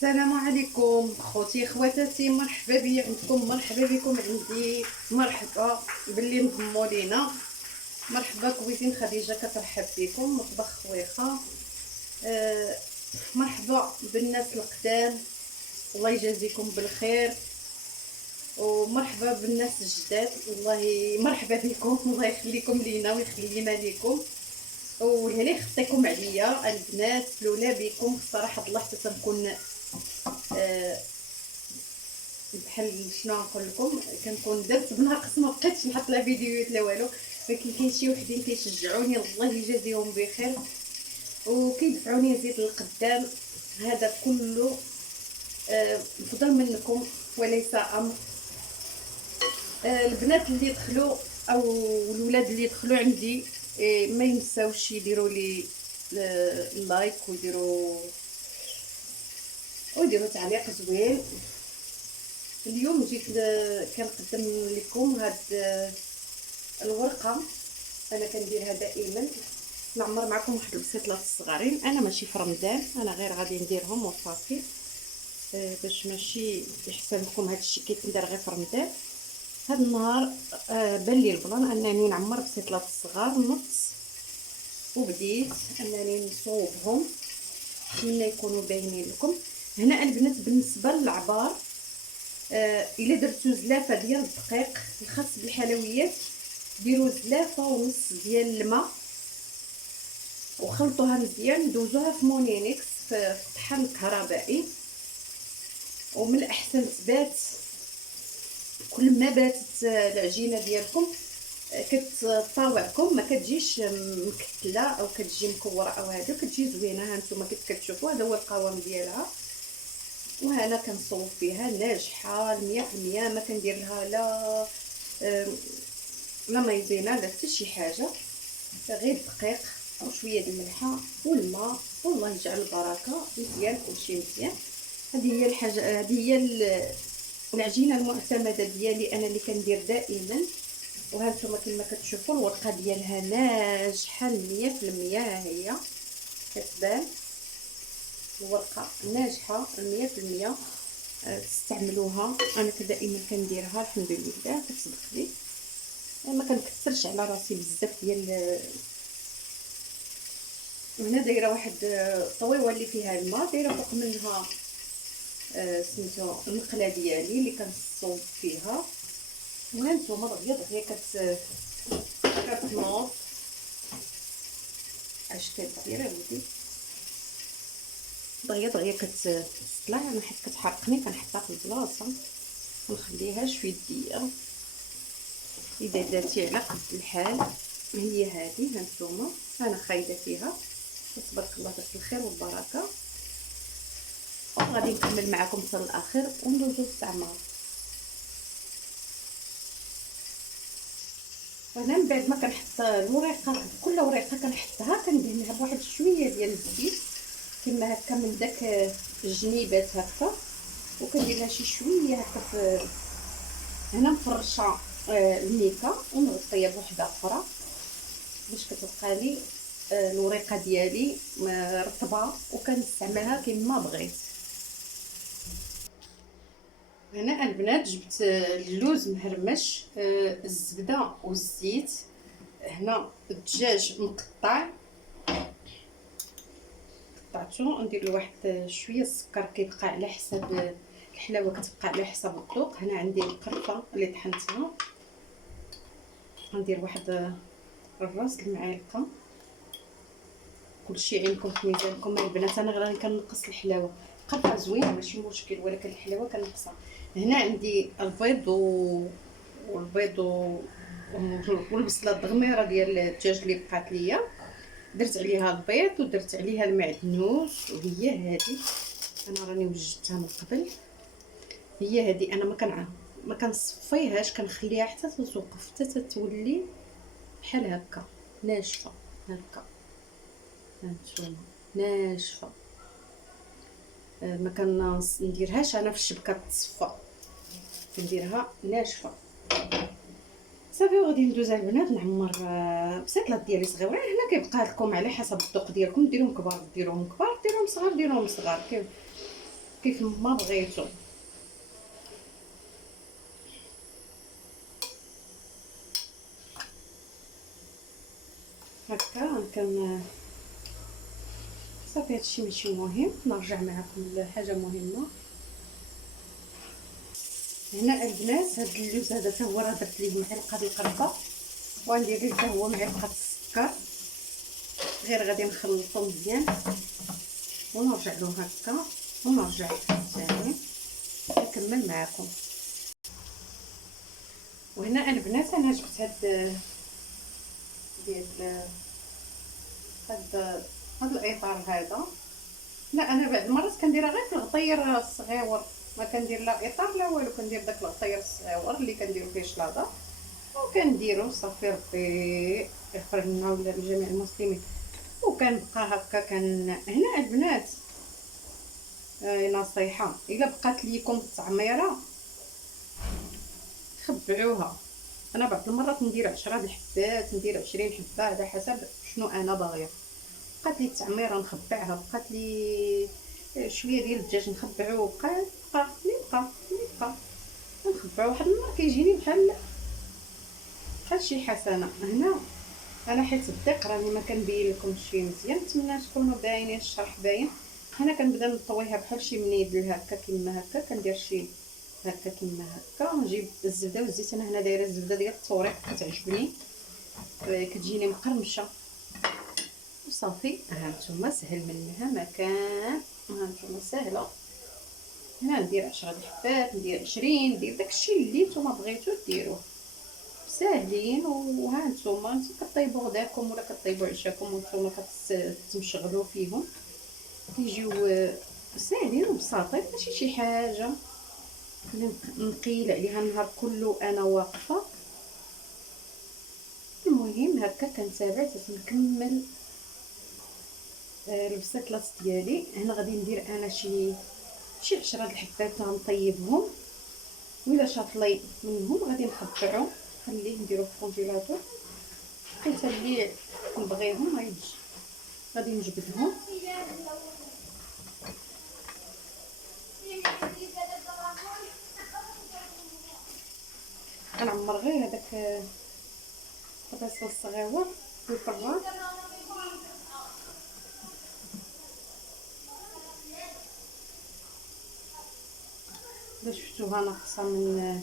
السلام عليكم خوتي خواتاتي، مرحبا بيا عندكم، مرحبا بكم عندي، مرحبا باللي انضموا لينا. مرحبا كويزين خديجه كترحب بكم، مطبخ خويخه. مرحبا بالناس القدام، الله يجازيكم بالخير. ومرحبا بالناس الجداد، الله مرحبا بكم، الله يخليكم لينا ويخلينا ليكم. وهني خطيكم عليا البنات لولا بكم الصراحه الله حتى تنكون بحال شنو نقول لكم، كنكون درت بناقص، ما بقيتش نحط لا فيديوهات لا والو. ولكن كاين شي وحدين كيشجعوني، الله يجازيهم بخير، وكيدفعوني نزيد للقدام. هذا كله بفضل منكم وليس امر. البنات اللي دخلوا او الولاد اللي دخلوا عندي ما ينساوش يديروا لي اللايك ويديروا تعليق زوين. اليوم جيت كنقدم لكم هاد الورقه، انا كنديرها دائما، نعمر معكم واحد البسيطلات الصغارين. انا ماشي في رمضان، انا غير غادي نديرهم وصافي، باش ماشي يحسن لكم هادشي كيتندار غير في رمضان. هاد النهار بان لي البلان انني نعمر بسيطلات الصغار نص، وبديت انني نصوبهم من يكونوا باينين لكم. هنا البنات بالنسبه للعبار، الا درتو زلافه ديال الدقيق الخاص بالحلويات، ديروا زلافه ونص ديال الماء وخلطوها مزيان، دوزوها في مونينيكس في الطحن الكهربائي. ومن الاحسن تبات، كل ما باتت العجينه ديالكم كتطاوعكم، ما كتجيش مكتله او كتجي مكوره او هذا، كتجي زوينه. ها نتوما كيف كتشوفوا هذا هو القوام ديالها. وهنا كنصوب فيها ناجحه 100%، ما كندير لها لا مايزينا لا حتى شي حاجه، غير الدقيق وشويه د الملحه والماء، والله يجعل البركه مزيان، كلشي مزيان. هذه هي الحاجه، هذه هي العجينه المعتمده ديالي انا اللي كندير دائما. وها نتوما كما كتشوفوا الورقه ديالها ناجحه 100%، هي كتبان الورقه ناجحه 100%. تستعملوها، انا دائما كنديرها الحمد لله كتصدق لي، ما كنكثرش على راسي بزاف ديال. هنا دايره واحد الطويوه اللي فيها الماء، دايره فوق منها سميتو المقله ديالي اللي كنصوب فيها. وها نتوما الابيض هي كتنوض. اش كدير اودي دغيا كتطلع، انا حيت كتحرقني كنحطها في البلاصه ونخليها شويه دقيقه. اذا درتي على قد الحال هي هذه، ها نتوما انا خايده فيها، تبارك الله درت الخير والبركه. وغادي نكمل معكم حتى الاخر وندوزو للتعمار. وانا من بعد ما كنحط الورقه، كل ورقه كنحطها كندهنها بواحد شويه ديال الزيت كما هكا من داك الجنيبات هكا، وكندير لها شي شويه هكا في هنا مفرشه الميكا، ونغطيها بوحده اخرى باش كتبقى لي الورقه ديالي رطبه وكنستعملها كما بغيت. هنا البنات جبت اللوز مهرمش، الزبده والزيت، هنا الدجاج مقطع قطعته، ندير له واحد شويه السكر كيبقى على حساب الحلاوه، كتبقى على حساب الذوق. هنا عندي القرفه اللي طحنتها، غندير واحد الراس المعالقه. كلشي عينكم في ميزانكم البنات، انا غير كنقص الحلاوه، القرفه زوينه ماشي مشكل، ولكن الحلاوه كنقصها. هنا عندي البيض والبيض والبصله الدغميره ديال الدجاج اللي بقات ليا، درت عليها البيض ودرت عليها المعدنوس. وهي هذه انا راني وجدتها من قبل، هي هذه انا ما كنصفيهاش، كنخليها حتى توقف، حتى تولي بحال هكا ناشفه هكا. هانتوما ناشفه، ما كنديرهاش انا في الشبكه تصفى، كنديرها ناشفه صافي. وغادي ندوز البنات نعمر بسيطلات ديالي صغيورين. هنا كيبقى لكم على حسب الذوق ديالكم، ديروهم كبار ديروهم كبار، ديروهم صغار ديروهم صغار، كيف كيف ما بغيتو. هكا كان صافي. هادشي ماشي مهم. نرجع معكم لحاجه مهمه. هنا البنات هاد اللوز هذا حتى هو راه درت ليه معلقه د القرفه، وغندير ليه حتى هو معلقه السكر. غير غادي نخلطو مزيان ونرجع له هكا ونرجع ثاني نكمل معكم. وهنا البنات انا جبت هاد ديال هاد الاطار هذا. لا انا بعض المرات كنديرها غير في الغطير الصغيور، ما كندير لا اطار لا والو، كندير داك الغطير الصغيور اللي كنديرو فيه شلاضه وكنديرو صافي. ربي يغفر لنا ولا لجميع المسلمين. وكنبقى هكا. كان هنا البنات نصيحه، الا بقات ليكم التعميره خبعوها. انا بعض المرات ندير 10 الحبات، ندير 20 حبه، على حسب شنو انا باغيه. بقات لي التعميره نخبعها، بقات لي شويه ديال الدجاج نخبعو، بقى نخبعو. واحد النهار كيجيني بحال شي حسنه. هنا انا حيت الدقيق راني ما كنبين لكمش فيه مزيان، نتمنى تكونوا باينين الشرح باين. هنا كنبدا نطويها بحال شي منيدل هكا كيما هكا. كندير شي هكا كيما هكا، ونجيب الزبده والزيت. انا هنا دايره الزبده ديال التوريق كتعجبني، كتجيني مقرمشه وصافي. ها نتوما سهل منها ما كان. ها نتوما سهله. هنا ندير 10 الحبات، ندير 20، ندير داكشي اللي نتوما بغيتو ديروه، ساهلين. وها نتوما كطيبوا غداكم ولا كطيبوا عشاكم وانتوما كتمشغلوا فيهم، كيجيو ساهلين وبساطين. ماشي شي حاجه نقيل عليها النهار كله انا واقفه. المهم هكا كنتابع حتى نكمل البسكلاط ديالي. هنا غادي ندير انا شي 10 الحبات غنطيبهم، وإلا شاطلي منهم غادي نخبعو نخليه نديرو في الكونجيلاتور حتى اللي نبغيهم غادي نجبدهم. غنعمر غير هذاك البصل الصغيور في الفران. باش شفتوها ناقصه من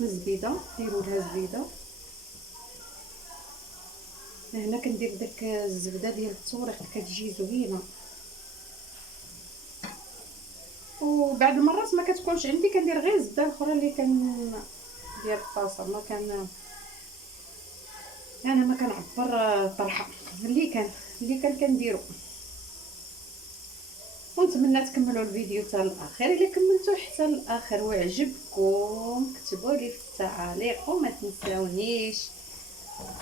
الزبيده، ديروا لها زبيده. هنا كندير داك الزبده ديال التوريق كتجي زوينه. وبعض المرات ما كتكونش عندي كندير غير الزبده الاخرى اللي كان ديال الطاسه. ما كان انا ما كنعبر طرحه اللي كان كنديرو. ونتمنى تكملوا الفيديو حتى الاخر. الا كملتوه حتى الاخر وعجبكم كتبوا لي في التعاليق، وما تنساونيش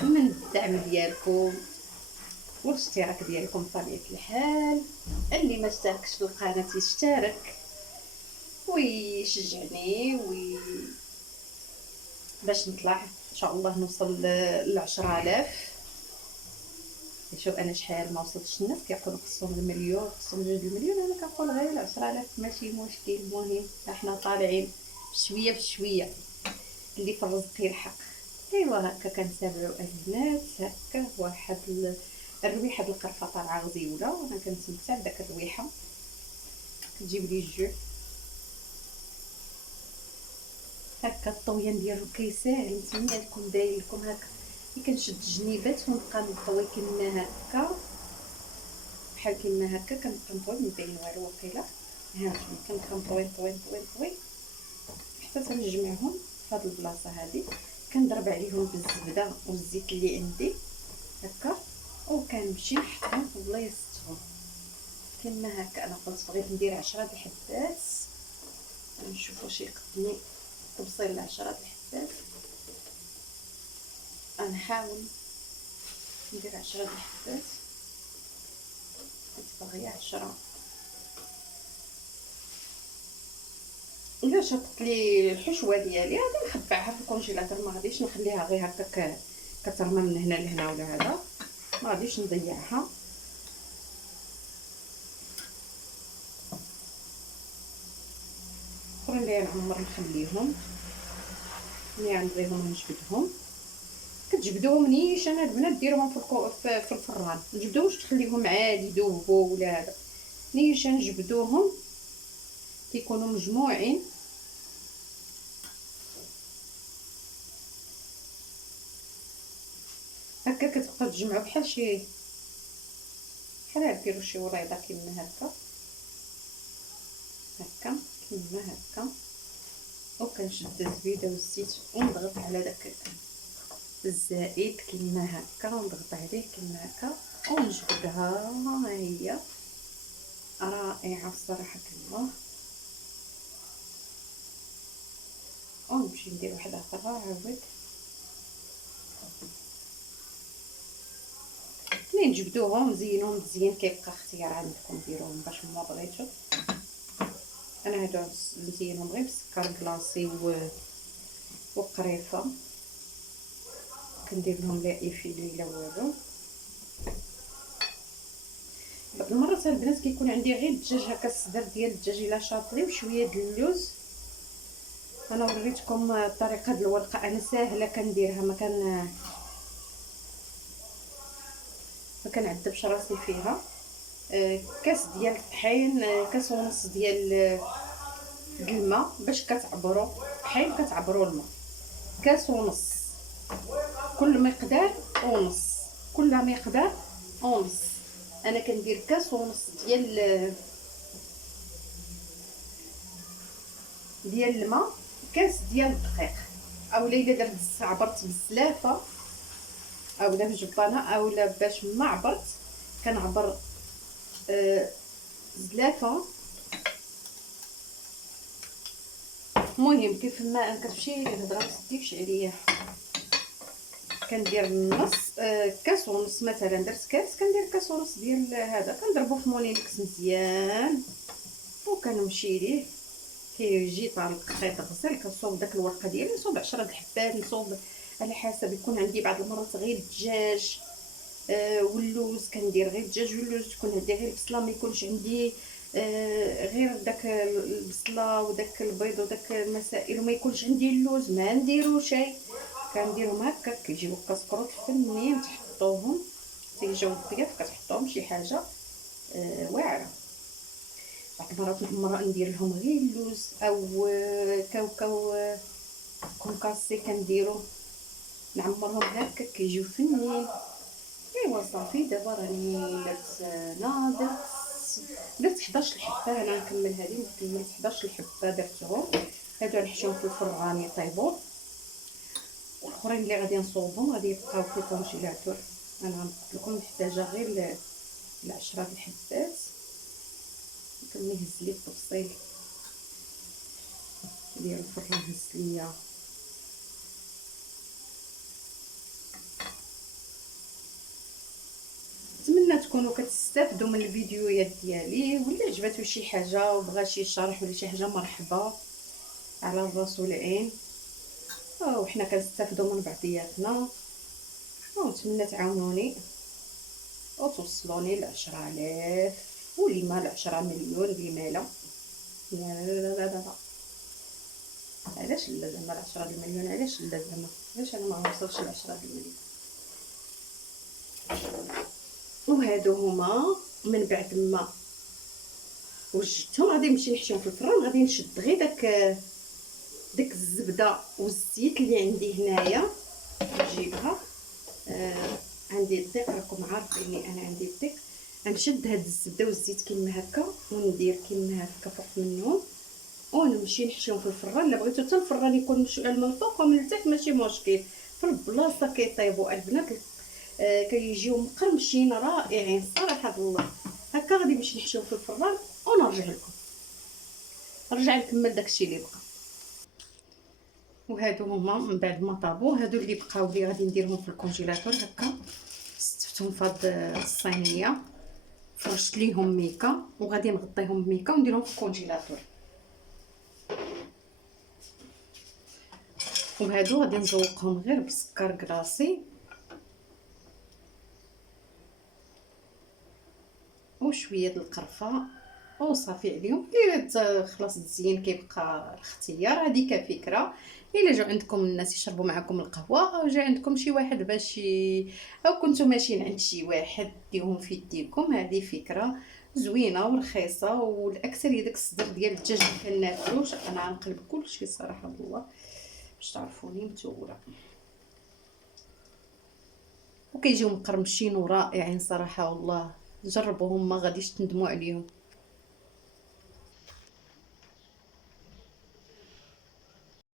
من الدعم ديالكم والاشتراك ديالكم بطبيعه الحال. اللي ما اشتركش في القناه يشترك ويشجعني باش نطلع ان شاء الله نوصل ل 10000. شوف انا شحال ما وصلتش. الناس كيقولوا خصهم المليون، خصهم 2 المليون. انا كنقول غير 10000 ماشي مشكل. المهم احنا طالعين بشويه بشويه، اللي في الرزق يلحق. ايوا هكا كنتابعوا البنات. هكا واحد الرويحه ديال القرفه طالعه غزيوله، وانا كنستمتع بداك الرويحه كتجيب لي الجوع. هكا الطويان ديالو كيساهل. نتمنى لكم داير لكم هكا. ملي كنشد الجنيبات ونبقى نطوي كيما هكا بحال كيما هكا، كنبقى نطوي ما باين والو واقيلا. ها كنبقى نطوي حتى تنجمعهم في هاد البلاصه هادي. كنضرب عليهم بالزبده والزيت اللي عندي هكا، وكنمشي نحطهم في بلايصتهم كيما هكا. انا قلت بغيت ندير 10 الحبات، نشوف واش يقدني تبصيل 10 الحبات. غنحاول ندير 10 الحبات حيت باغيه 10. الا شطت لي الحشوه ديالي غادي نخبعها في الكونجيلاتور، ما غاديش نخليها غير هكا كترمى من هنا لهنا ولا هذا، ما غاديش نضيعها. الاخرين اللي نعمر نخليهم، ملي غنبغيهم نجبدهم كتجبدوهم نيشان البنات ديروهم في الفران، ما تجبدوش تخليهم عادي يذوبوا ولا هذا، نيشان جبدوهم كيكونوا مجموعين. هكا كتبقاو تجمعوا بحال شي بحال ديروا شي وريضه كيما هكا هكا كيما هكا، وكنشد الزبيده والزيت ونضغط على داك الزائد كيما هكا، ونضغط عليه كيما هكا ونجبدها. ها هي رائعه صراحه الله. ونمشي ندير واحده اخرى عاود. ملي نجبدوهم نزينوهم مزيان كيبقى اختيار عندكم ديروهم باش ما بغيتو. انا هادو نزينهم غير بالسكر كلاصي وقريفه، كندير لهم لا ايفيلي لا والو. بعض المرات البنات كيكون عندي غير الدجاج هكا الصدر ديال الدجاج الا شاطلي وشويه د اللوز. انا وريتكم الطريقه ديال الورقه، انا ساهله كنديرها، ما كنعذبش راسي فيها. كاس ديال الطحين، كاس ونص ديال الماء باش كتعبروا الطحين، كتعبروا الماء كاس ونص، كل مقدار ونص، كل مقدار ونص. انا كندير كاس ونص ديال الماء، كاس ديال الدقيق، اولا الا درت عبرت بالسلافه اولا بجبانه اولا باش ما عبرت كنعبر زلافه. المهم كيف ما كتمشي الهضره ما تديكش عليا، كندير نص كاس ونص مثلا، درت كاس كندير كاس ونص ديال هذا، كنضربو في مولينكس مزيان وكنمشي ليه كيجي طالق كيتغسل. كنصوب داك الورقه ديالي، نصوب 10 الحبات، نصوب على حسب. يكون عندي بعض المرات غير الدجاج واللوز، كندير غير الدجاج واللوز. تكون عندي غير البصله، ما يكونش عندي غير داك البصله وداك البيض وداك المسائل، وما يكونش عندي اللوز، ما نديرو شيء. كنديرهم هكا كيجيو كسكروط فنين، تحطوهم تيجيو الضياف كتحطوهم شي حاجه واعره. بعض المرات ندير لهم غير اللوز او كاوكاو كونكاسي، كنديرو نعمرهم هكا كيجيو فنين. ايوا صافي دابا راني درت 11 الحبه. انا نكمل هذه، كملت 11 الحبه درتهم. هادو نحشيهم في الفران يطيبوا، والاخرين اللي غادي نصوبهم غادي يبقاو في الكونجيلاتور. انا غنقول لكم محتاجه غير 10 الحبات. كمل يهز لي التفصيل ديال الفران، هز ليا نتمنى تكونوا كتستافدوا من الفيديوهات ديالي، ولا عجباتو شي حاجه وبغى شي شرح ولا شي حاجه مرحبا على الراس والعين، وحنا كنستافدوا من بعضياتنا. ونتمنى تعاونوني وتوصلوني ل10,000 ولما ل10 مليون. لما لا لا علاش لا زعما ل10 مليون؟ علاش لا زعما؟ علاش انا ما وصلتش ل10 مليون؟ وهادو هما من بعد ما وجدتهم غادي نمشي نحشيهم في الفران. غادي نشد غير داك الزبده والزيت اللي عندي هنايا، نجيبها. عندي الدقيق، راكم عارفين انا عندي الدقيق. غنشد هاد الزبده والزيت كيما هكا وندير كيما هكا فوق منهم، ونمشي نحشيهم في الفران. الا بغيتو حتى الفران يكون مشعل من الفوق ومن التحت ماشي مشكل، في البلاصه كيطيبوا البنات كيجيو مقرمشين رائعين صراحه الله. هكا غادي نمشي نحشيهم في الفران ونرجع لكم، نرجع نكمل داكشي اللي بقى. وهادو هما من بعد ما طابوا، هادو اللي بقاو لي غادي نديرهم في الكونجيلاتور. هكا استفتهم في هاد الصينيه، فرشت ليهم ميكا وغادي نغطيهم بميكا ونديرهم في الكونجيلاتور. وهادو غادي نزوقهم غير بسكر كلاصي وشويه د القرفه وصافي عليهم. اللي خلاص الزين كيبقى الاختيار. هذه كفكره الا جا عندكم الناس يشربوا معكم القهوه، او جا عندكم شي واحد باش او كنتو ماشيين عند شي واحد ديهم في يديكم، هذه فكره زوينه ورخيصه. والاكثر داك الصدر ديال الدجاج اللي كناكلوش، انا غنقلب كلشي صراحه بالله باش تعرفوني متوره. وكيجيو مقرمشين ورائعين صراحه والله، جربوهم ما غاديش تندموا عليهم.